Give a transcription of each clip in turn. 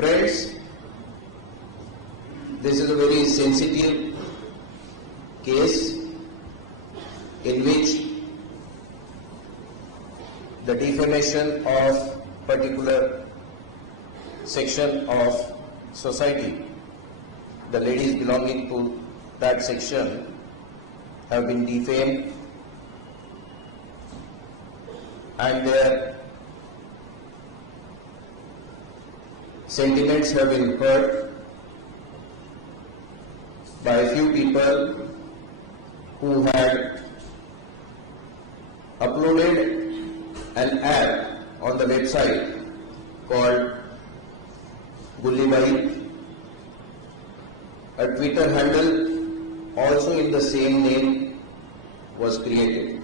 Friends, this is a very sensitive case in which the defamation of particular section of society, the ladies belonging to that section have been defamed and their sentiments have been hurt by a few people who had uploaded an app on the website called Gullibai. A Twitter handle also in the same name was created.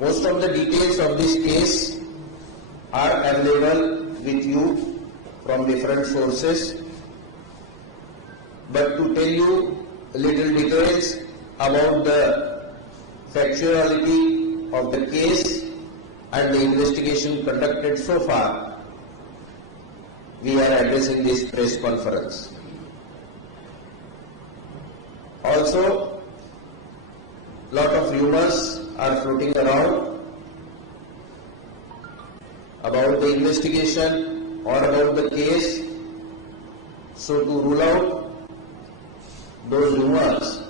Most of the details of this case are available with you from different sources, but to tell you little details about the factuality of the case and the investigation conducted so far, we are addressing this press conference. Also, lot of rumors are floating around about the investigation or about the case. So to rule out those rumors,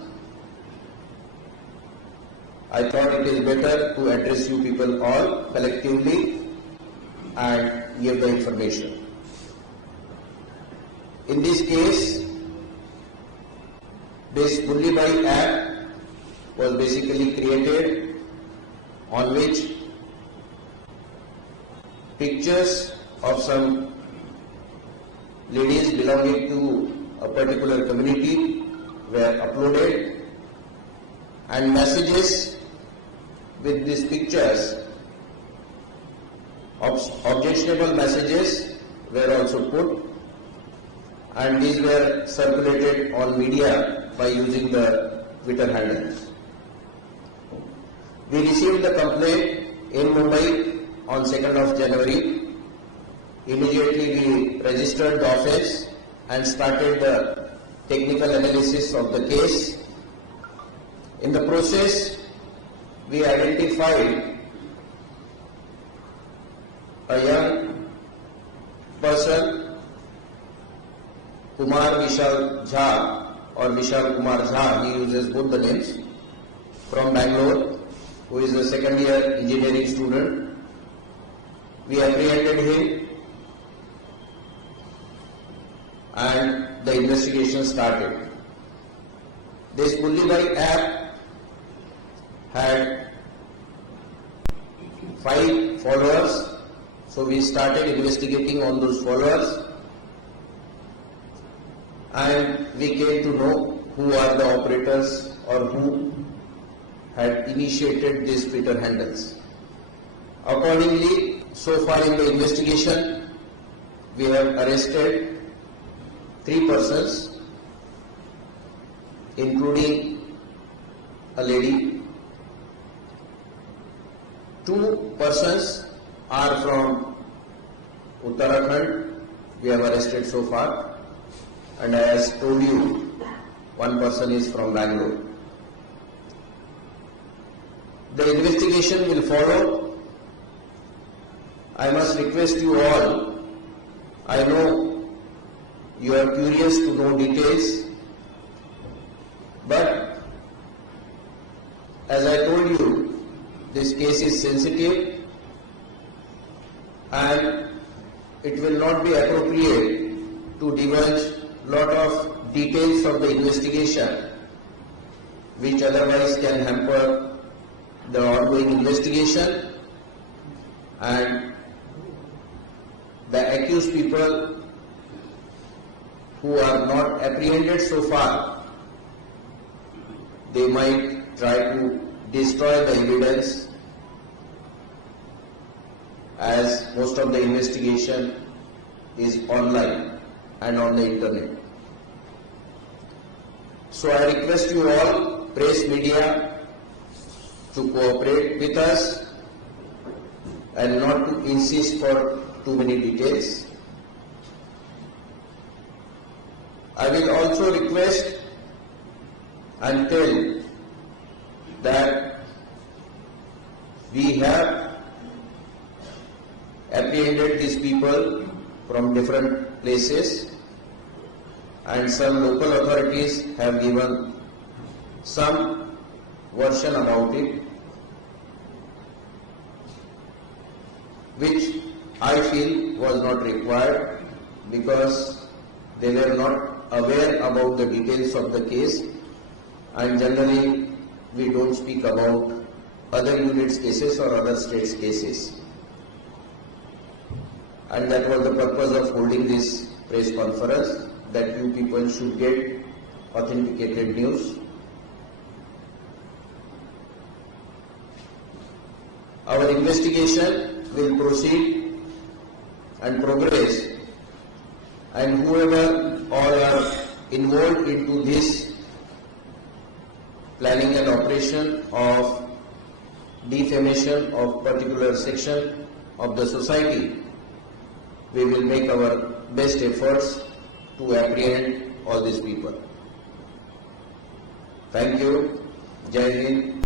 I thought it is better to address you people all collectively and give the information. In this case, this Gullibai app was basically created on which pictures of some ladies belonging to a particular community were uploaded and messages with these pictures, objectionable messages were also put, and these were circulated on media by using the Twitter handles. We received the complaint in Mumbai on 2nd of January. Immediately we registered the offence and started the technical analysis of the case. In the process, we identified a young person, Kumar Vishal Jha or Vishal Kumar Jha, he uses both the names, from Bangalore, who is a second year engineering student. We apprehended him and the investigation started. This Gullibai app had 5 followers, so we started investigating on those followers and we came to know who are the operators or who had initiated these Twitter handles. Accordingly, so far in the investigation, we have arrested 3 persons, including a lady. 2 persons are from Uttarakhand, we have arrested so far, and as told you, 1 person is from Bangalore. The investigation will follow. I must request you all, I know you are curious to know details, but as I told you, this case is sensitive and it will not be appropriate to divulge lot of details of the investigation which otherwise can hamper the ongoing investigation, and the accused people who are not apprehended so far, they might try to destroy the evidence, as most of the investigation is online and on the internet. So I request you all, press, media, to cooperate with us and not to insist for too many details. I will also request and tell that we have apprehended these people from different places, and some local authorities have given some version about it, which I feel was not required because they were not aware about the details of the case, and generally we don't speak about other units' cases or other states' cases. And that was the purpose of holding this press conference, that you people should get authenticated news. Our investigation will proceed and progress, and whoever all are involved into this planning and operation of defamation of particular section of the society, we will make our best efforts to apprehend all these people. Thank you. Jai Hind.